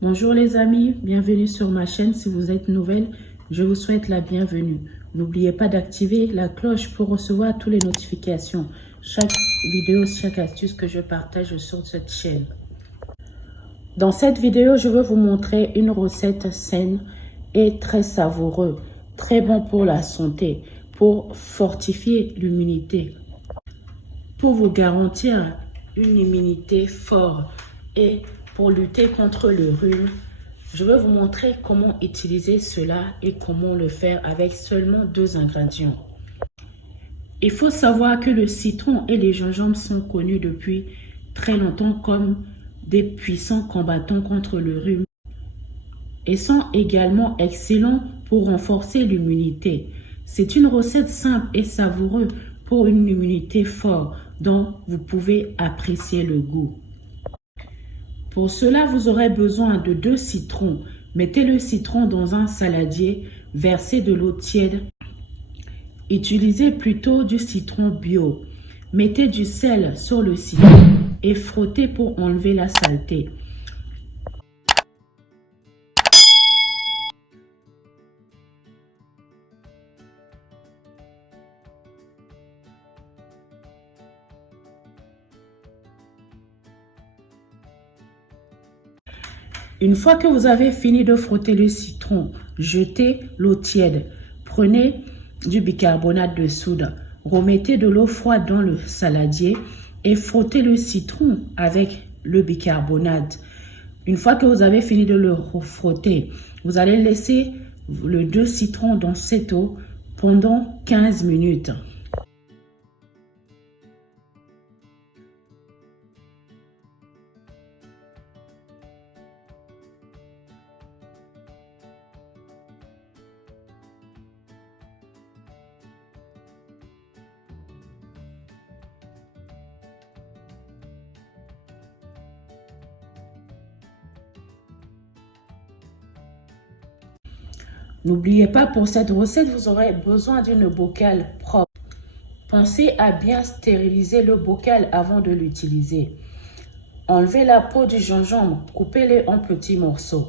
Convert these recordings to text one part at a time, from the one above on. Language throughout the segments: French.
Bonjour les amis, bienvenue sur ma chaîne. Si vous êtes nouvelle, je vous souhaite la bienvenue. N'oubliez pas d'activer la cloche pour recevoir toutes les notifications. Chaque vidéo, chaque astuce que je partage sur cette chaîne. Dans cette vidéo, je vais vous montrer une recette saine et très savoureuse. Très bon pour la santé, pour fortifier l'immunité. Pour vous garantir une immunité forte et pour lutter contre le rhume, je vais vous montrer comment utiliser cela et comment le faire avec seulement 2 ingrédients. Il faut savoir que le citron et les gingembre sont connus depuis très longtemps comme des puissants combattants contre le rhume et sont également excellents pour renforcer l'immunité. C'est une recette simple et savoureuse pour une immunité forte dont vous pouvez apprécier le goût. Pour cela, vous aurez besoin de 2 citrons. Mettez le citron dans un saladier, versez de l'eau tiède. Utilisez plutôt du citron bio. Mettez du sel sur le citron et frottez pour enlever la saleté. Une fois que vous avez fini de frotter le citron, jetez l'eau tiède. Prenez du bicarbonate de soude. Remettez de l'eau froide dans le saladier et frottez le citron avec le bicarbonate. Une fois que vous avez fini de le frotter, vous allez laisser le 2 citrons dans cette eau pendant 15 minutes. N'oubliez pas, pour cette recette, vous aurez besoin d'une bocal propre. Pensez à bien stériliser le bocal avant de l'utiliser. Enlevez la peau du gingembre, coupez-le en petits morceaux.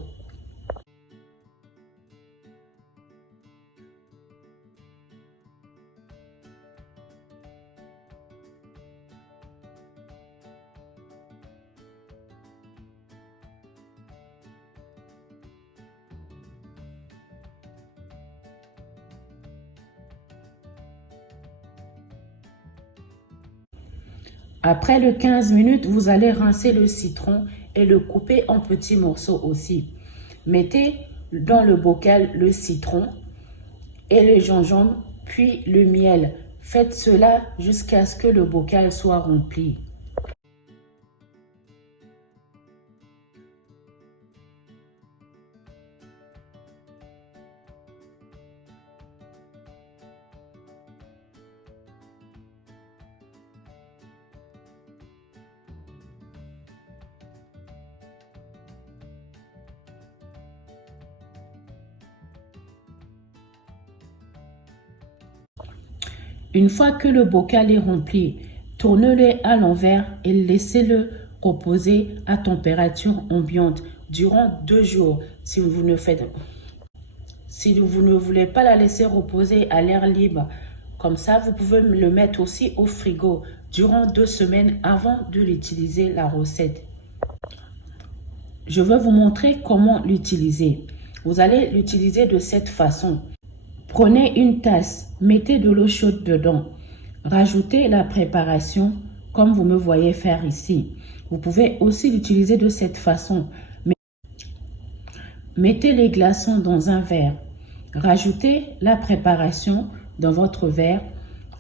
Après les 15 minutes, vous allez rincer le citron et le couper en petits morceaux aussi. Mettez dans le bocal le citron et le gingembre, puis le miel. Faites cela jusqu'à ce que le bocal soit rempli. Une fois que le bocal est rempli, tournez-le à l'envers et laissez-le reposer à température ambiante durant 2 jours. Si vous ne voulez pas la laisser reposer à l'air libre, comme ça, vous pouvez le mettre aussi au frigo durant 2 semaines avant de l'utiliser, la recette. Je vais vous montrer comment l'utiliser. Vous allez l'utiliser de cette façon. Prenez une tasse, mettez de l'eau chaude dedans. Rajoutez la préparation comme vous me voyez faire ici. Vous pouvez aussi l'utiliser de cette façon. Mettez les glaçons dans un verre. Rajoutez la préparation dans votre verre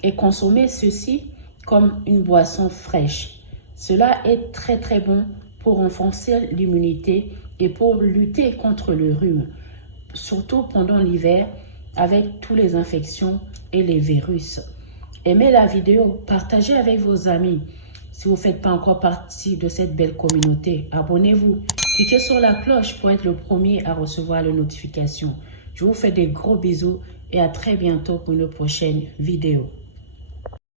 et consommez ceci comme une boisson fraîche. Cela est très bon pour renforcer l'immunité et pour lutter contre le rhume, surtout pendant l'hiver, avec toutes les infections et les virus. Aimez la vidéo, partagez avec vos amis. Si vous ne faites pas encore partie de cette belle communauté, abonnez-vous. Cliquez sur la cloche pour être le premier à recevoir les notifications. Je vous fais des gros bisous et à très bientôt pour une prochaine vidéo.